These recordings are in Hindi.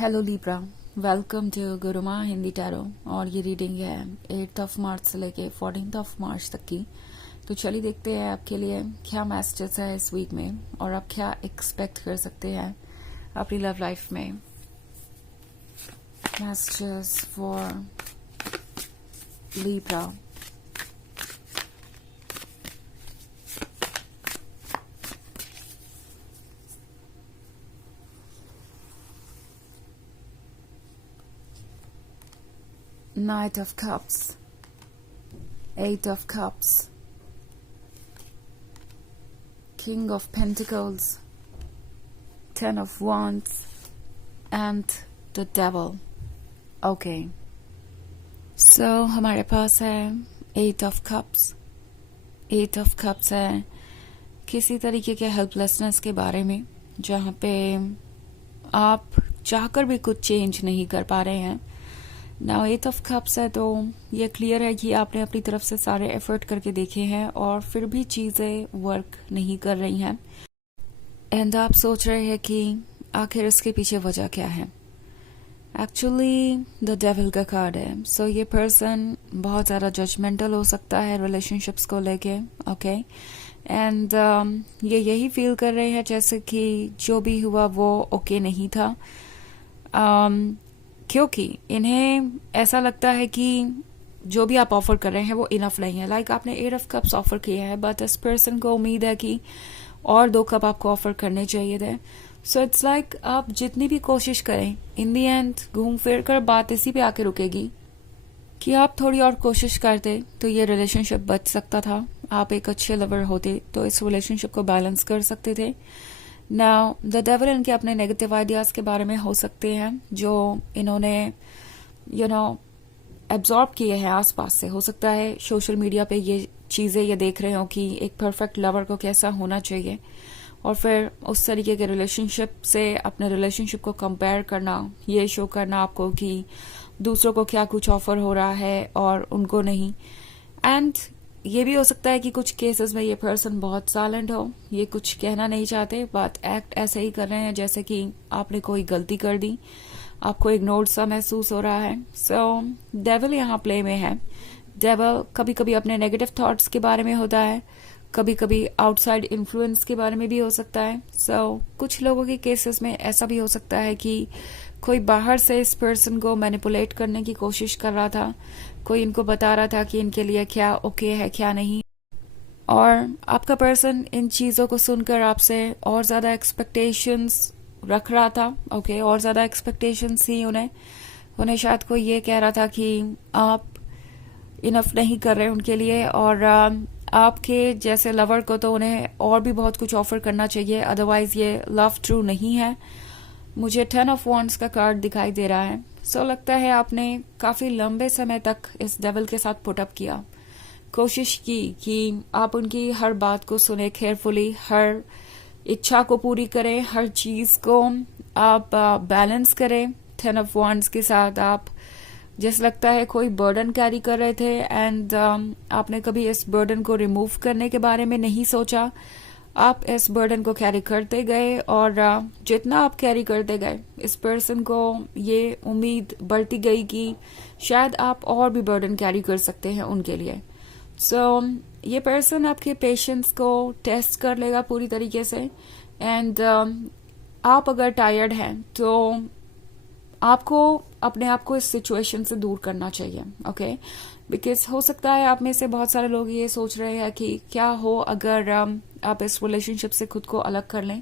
Hello Libra, welcome to Gurumaa Hindi tarot. और ये रीडिंग है 8 मार्च से लेके 14 मार्च तक की। तो चलिए देखते हैं आपके लिए क्या मैसेजेस है इस वीक में और आप क्या एक्सपेक्ट कर सकते हैं अपनी लव लाइफ में। Messages for Libra. Knight of Cups, 8 of Cups, King of Pentacles, 10 of Wands and the Devil. Okay. So हमारे पास है 8 of Cups. 8 of Cups है किसी तरीके के हेल्पलेसनेस के बारे में, जहाँ पे आप चाहकर भी कुछ चेंज नहीं कर पा रहे हैं। नाउ 8 of Cups है तो ये क्लियर है कि आपने अपनी तरफ से सारे एफर्ट करके देखे हैं और फिर भी चीज़ें वर्क नहीं कर रही हैं। एंड आप सोच रहे हैं कि आखिर इसके पीछे वजह क्या है। एक्चुअली द डेविल का कार्ड है। सो ये पर्सन बहुत ज़्यादा जजमेंटल हो सकता है रिलेशनशिप्स को लेके। ओके। एंड ये यही फील कर रहे हैं जैसे कि जो भी हुआ वो ओके नहीं था। क्योंकि इन्हें ऐसा लगता है कि जो भी आप ऑफर कर रहे हैं वो इनफ नहीं है। लाइक आपने 8 of Cups ऑफर किए हैं, बट इस पर्सन को उम्मीद है कि और 2 कप आपको ऑफर करने चाहिए थे। सो इट्स लाइक आप जितनी भी कोशिश करें, इन दी एंड घूम फिर कर बात इसी पे आके रुकेगी कि आप थोड़ी और कोशिश करते तो ये रिलेशनशिप बच सकता था। आप एक अच्छे लवर होते तो इस रिलेशनशिप को बैलेंस कर सकते थे। नाउ द डेविल इनके अपने नेगेटिव आइडियाज के बारे में हो सकते हैं जो इन्होंने एब्जॉर्ब किए हैं आसपास से। हो सकता है सोशल मीडिया पे ये चीज़ें ये देख रहे हो कि एक परफेक्ट लवर को कैसा होना चाहिए, और फिर उस तरीके के रिलेशनशिप से अपने रिलेशनशिप को कंपेयर करना, ये शो करना आपको कि दूसरों को क्या कुछ ऑफर हो रहा है और उनको नहीं। एंड ये भी हो सकता है कि कुछ केसेस में ये पर्सन बहुत साइलेंट हो, ये कुछ कहना नहीं चाहते, बट एक्ट ऐसे ही कर रहे हैं जैसे कि आपने कोई गलती कर दी, आपको इग्नोर्ड सा महसूस हो रहा है। सो डेविल यहाँ प्ले में है। डेविल कभी कभी अपने नेगेटिव थॉट्स के बारे में होता है, कभी कभी आउटसाइड इन्फ्लुएंस के बारे में भी हो सकता है। सो कुछ लोगों के केसेस में ऐसा भी हो सकता है कि कोई बाहर से इस पर्सन को मैनिपुलेट करने की कोशिश कर रहा था, कोई इनको बता रहा था कि इनके लिए क्या ओके है क्या नहीं, और आपका पर्सन इन चीज़ों को सुनकर आपसे और ज़्यादा एक्सपेक्टेशंस रख रहा था। ओके। और ज़्यादा एक्सपेक्टेशंस थी उन्हें शायद कोई ये कह रहा था कि आप इनफ नहीं कर रहे उनके लिए, और आपके जैसे लवर को तो उन्हें और भी बहुत कुछ ऑफर करना चाहिए, अदरवाइज ये लव ट्रू नहीं है। मुझे 10 of Wands का कार्ड दिखाई दे रहा है। सो लगता है आपने काफी लंबे समय तक इस डेविल के साथ पुटअप किया, कोशिश की कि आप उनकी हर बात को सुने केयरफुली, हर इच्छा को पूरी करें, हर चीज को आप बैलेंस करें। 10 of Wands के साथ आप जैसे लगता है कोई बर्डन कैरी कर रहे थे, एंड आपने कभी इस बर्डन को रिमूव करने के बारे में नहीं सोचा। आप इस बर्डन को कैरी करते गए, और जितना आप कैरी करते गए इस पर्सन को ये उम्मीद बढ़ती गई कि शायद आप और भी बर्डन कैरी कर सकते हैं उनके लिए। सो ये पर्सन आपके पेशेंस को टेस्ट कर लेगा पूरी तरीके से। एंड आप अगर टायर्ड हैं तो आपको अपने आप को इस सिचुएशन से दूर करना चाहिए। ओके। बिकॉज हो सकता है आप में से बहुत सारे लोग ये सोच रहे हैं कि क्या हो अगर आप इस रिलेशनशिप से खुद को अलग कर लें।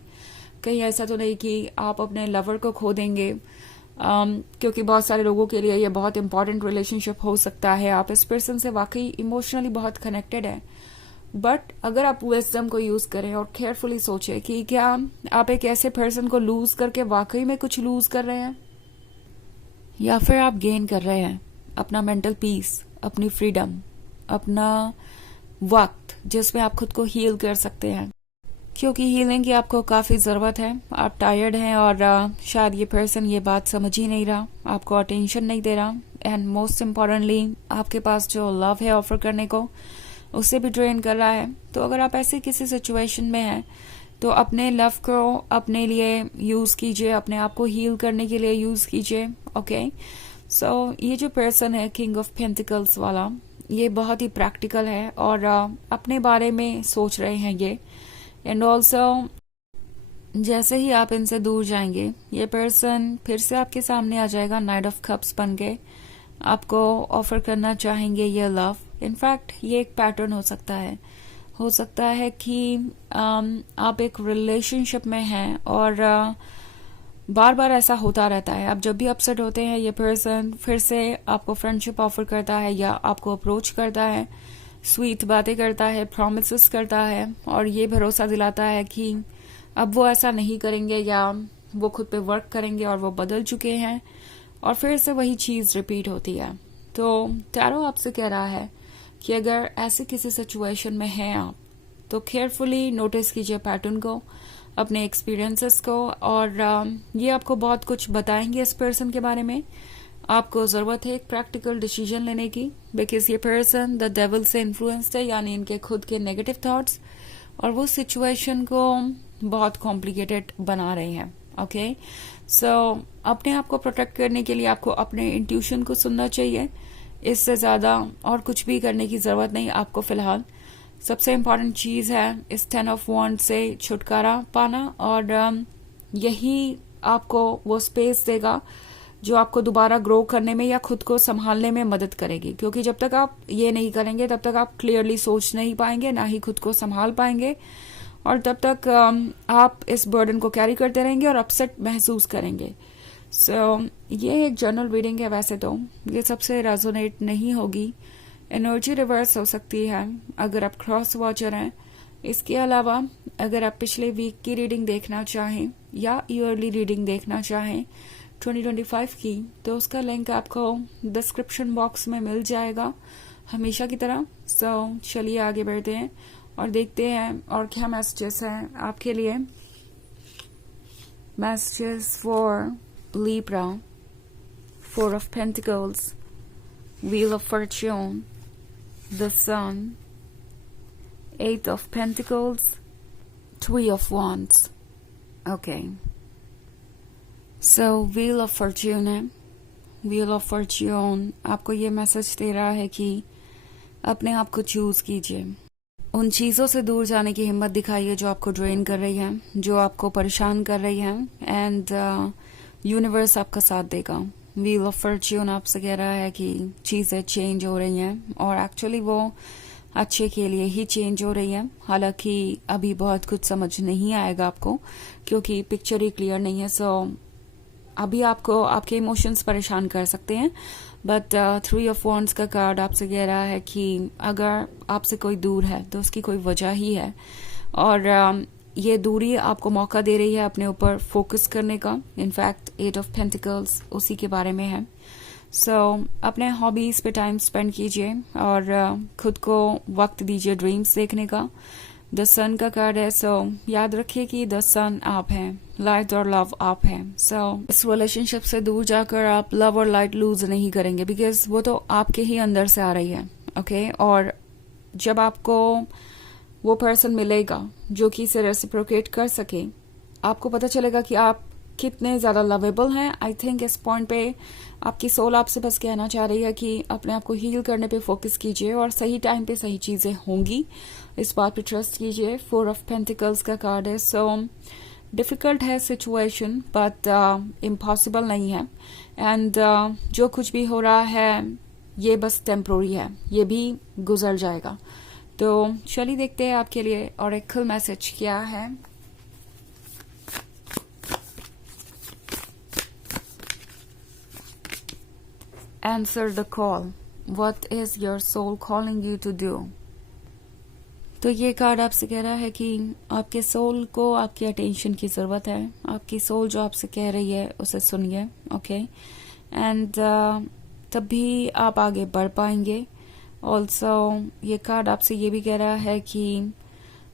कहीं ऐसा तो नहीं कि आप अपने लवर को खो देंगे, क्योंकि बहुत सारे लोगों के लिए ये बहुत इंपॉर्टेंट रिलेशनशिप हो सकता है। आप इस पर्सन से वाकई इमोशनली बहुत कनेक्टेड है, बट अगर आप विजडम को यूज करें और केयरफुली सोचें कि क्या आप एक ऐसे पर्सन को लूज करके वाकई में कुछ लूज कर रहे हैं, या फिर आप गेन कर रहे हैं अपना मेंटल पीस, अपनी फ्रीडम, अपना वक्त जिसमें आप खुद को हील कर सकते हैं। क्योंकि हीलिंग की आपको काफ़ी ज़रूरत है। आप टायर्ड हैं और शायद ये पर्सन ये बात समझ ही नहीं रहा, आपको अटेंशन नहीं दे रहा, एंड मोस्ट इम्पॉर्टेंटली आपके पास जो लव है ऑफर करने को उससे भी ड्रेन कर रहा है। तो अगर आप ऐसे किसी सिचुएशन में हैं तो अपने लव को अपने लिए यूज कीजिए, अपने आप को हील करने के लिए यूज कीजिए। ओके, सो ये जो पर्सन है किंग ऑफ पेंटिकल्स वाला, ये बहुत ही प्रैक्टिकल है और अपने बारे में सोच रहे हैं ये। एंड ऑल्सो जैसे ही आप इनसे दूर जाएंगे, ये पर्सन फिर से आपके सामने आ जाएगा नाइट ऑफ कप्स बन के, आपको ऑफर करना चाहेंगे ये लव। इनफैक्ट ये एक पैटर्न हो सकता है कि आप एक रिलेशनशिप में हैं और बार बार ऐसा होता रहता है। आप जब भी अपसेट होते हैं, ये पर्सन फिर से आपको फ्रेंडशिप ऑफर करता है या आपको अप्रोच करता है, स्वीट बातें करता है, प्रॉमिसेस करता है और ये भरोसा दिलाता है कि अब वो ऐसा नहीं करेंगे या वो खुद पे वर्क करेंगे और वो बदल चुके हैं, और फिर से वही चीज रिपीट होती है। तो टैरो आपसे कह रहा है कि अगर ऐसे किसी सिचुएशन में हैं आप, तो केयरफुली नोटिस कीजिए पैटर्न को, अपने एक्सपीरियंसेस को, और ये आपको बहुत कुछ बताएंगे इस पर्सन के बारे में। आपको जरूरत है एक प्रैक्टिकल डिसीजन लेने की, बिकॉज ये पर्सन द डेविल से इन्फ्लुएंस्ड है, यानी इनके खुद के नेगेटिव थॉट्स, और वो सिचुएशन को बहुत कॉम्प्लिकेटेड बना रहे हैं। ओके, सो अपने आप को प्रोटेक्ट करने के लिए आपको अपने इंट्यूशन को सुनना चाहिए। इससे ज्यादा और कुछ भी करने की जरूरत नहीं आपको फिलहाल। सबसे इम्पोर्टेंट चीज है इस 10 ऑफ वॉन्ड से छुटकारा पाना, और यही आपको वो स्पेस देगा जो आपको दोबारा ग्रो करने में या खुद को संभालने में मदद करेगी। क्योंकि जब तक आप ये नहीं करेंगे, तब तक आप क्लियरली सोच नहीं पाएंगे, ना ही खुद को संभाल पाएंगे, और तब तक आप इस बर्डन को कैरी करते रहेंगे और अपसेट महसूस करेंगे। सो ये एक जनरल रीडिंग है, वैसे तो ये सबसे रेजोनेट नहीं होगी, एनर्जी रिवर्स हो सकती है अगर आप क्रॉस वॉचर हैं। इसके अलावा अगर आप पिछले वीक की रीडिंग देखना चाहें या ईयरली रीडिंग देखना चाहें 2025 की, तो उसका लिंक आपको डिस्क्रिप्शन बॉक्स में मिल जाएगा हमेशा की तरह। सो चलिए आगे बढ़ते हैं और देखते हैं और क्या मैसेजेस हैं आपके लिए। Messages for Libra, 4 of Pentacles, Wheel of Fortune, the Sun, 8 of Pentacles, 3 of Wands. Okay. So, Wheel of Fortune है। Wheel of Fortune आपको ये मैसेज दे रहा है कि अपने आप को चूज कीजिए, उन चीजों से दूर जाने की हिम्मत दिखाइए जो आपको ड्रेन कर रही हैं, जो आपको परेशान कर रही हैं, एंड यूनिवर्स आपका साथ देगा। व्हील ऑफ फॉर्च्यून आपसे कह रहा है कि चीजें चेंज हो रही हैं और एक्चुअली वो अच्छे के लिए ही चेंज हो रही है। हालांकि अभी बहुत कुछ समझ नहीं आएगा आपको, क्योंकि पिक्चर ही क्लियर नहीं है। सो अभी आपको आपके इमोशंस परेशान कर सकते हैं, बट 3 ऑफ वॉन्ड्स का कार्ड आपसे कह रहा है कि अगर आपसे कोई दूर है तो उसकी कोई वजह ही है, और ये दूरी आपको मौका दे रही है अपने ऊपर फोकस करने का। इनफैक्ट 8 ऑफ पेंटिकल्स उसी के बारे में है। सो अपने हॉबीज पे टाइम स्पेंड कीजिए और खुद को वक्त दीजिए ड्रीम्स देखने का। द सन का कार्ड है। सो याद रखिए कि द सन आप हैं, लाइट और लव आप हैं। सो इस रिलेशनशिप से दूर जाकर आप लव और लाइट लूज नहीं करेंगे, बिकॉज वो तो आपके ही अंदर से आ रही है। ओके, और जब आपको वो पर्सन मिलेगा जो कि इसे रेसिप्रोकेट कर सके, आपको पता चलेगा कि आप कितने ज्यादा लवेबल हैं। आई थिंक इस पॉइंट पे आपकी सोल आपसे बस कहना चाह रही है कि अपने आप को हील करने पे फोकस कीजिए और सही टाइम पे सही चीजें होंगी, इस बात पे ट्रस्ट कीजिए। 4 ऑफ पेंटिकल्स का कार्ड है। सो डिफिकल्ट है सिचुएशन, बट इम्पॉसिबल नहीं है, एंड जो कुछ भी हो रहा है ये बस टेम्पोररी है, ये भी गुजर जाएगा। तो चलिए देखते हैं आपके लिए ऑरेकल मैसेज क्या है। Answer the call, what is your soul calling you to do. तो ये कार्ड आपसे कह रहा है कि आपके सोल को आपकी अटेंशन की जरूरत है। आपकी सोल जो आपसे कह रही है उसे सुनिए। ओके, एंड तभी आप आगे बढ़ पाएंगे। ऑल्सो ये कार्ड आपसे ये भी कह रहा है कि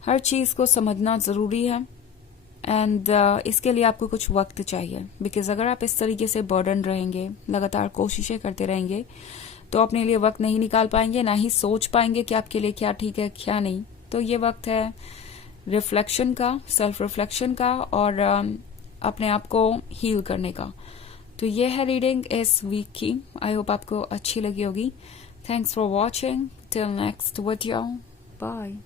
हर चीज को समझना जरूरी है, एंड इसके लिए आपको कुछ वक्त चाहिए, बिकॉज अगर आप इस तरीके से बर्डन रहेंगे, लगातार कोशिशें करते रहेंगे, तो अपने लिए वक्त नहीं निकाल पाएंगे, ना ही सोच पाएंगे कि आपके लिए क्या ठीक है क्या नहीं। तो ये वक्त है रिफ्लेक्शन का, सेल्फ रिफ्लेक्शन का, और अपने आप को हील करने का। तो ये है रीडिंग इस वीक की। आई होप आपको अच्छी लगी होगी। Thanks for watching. Till next video, bye.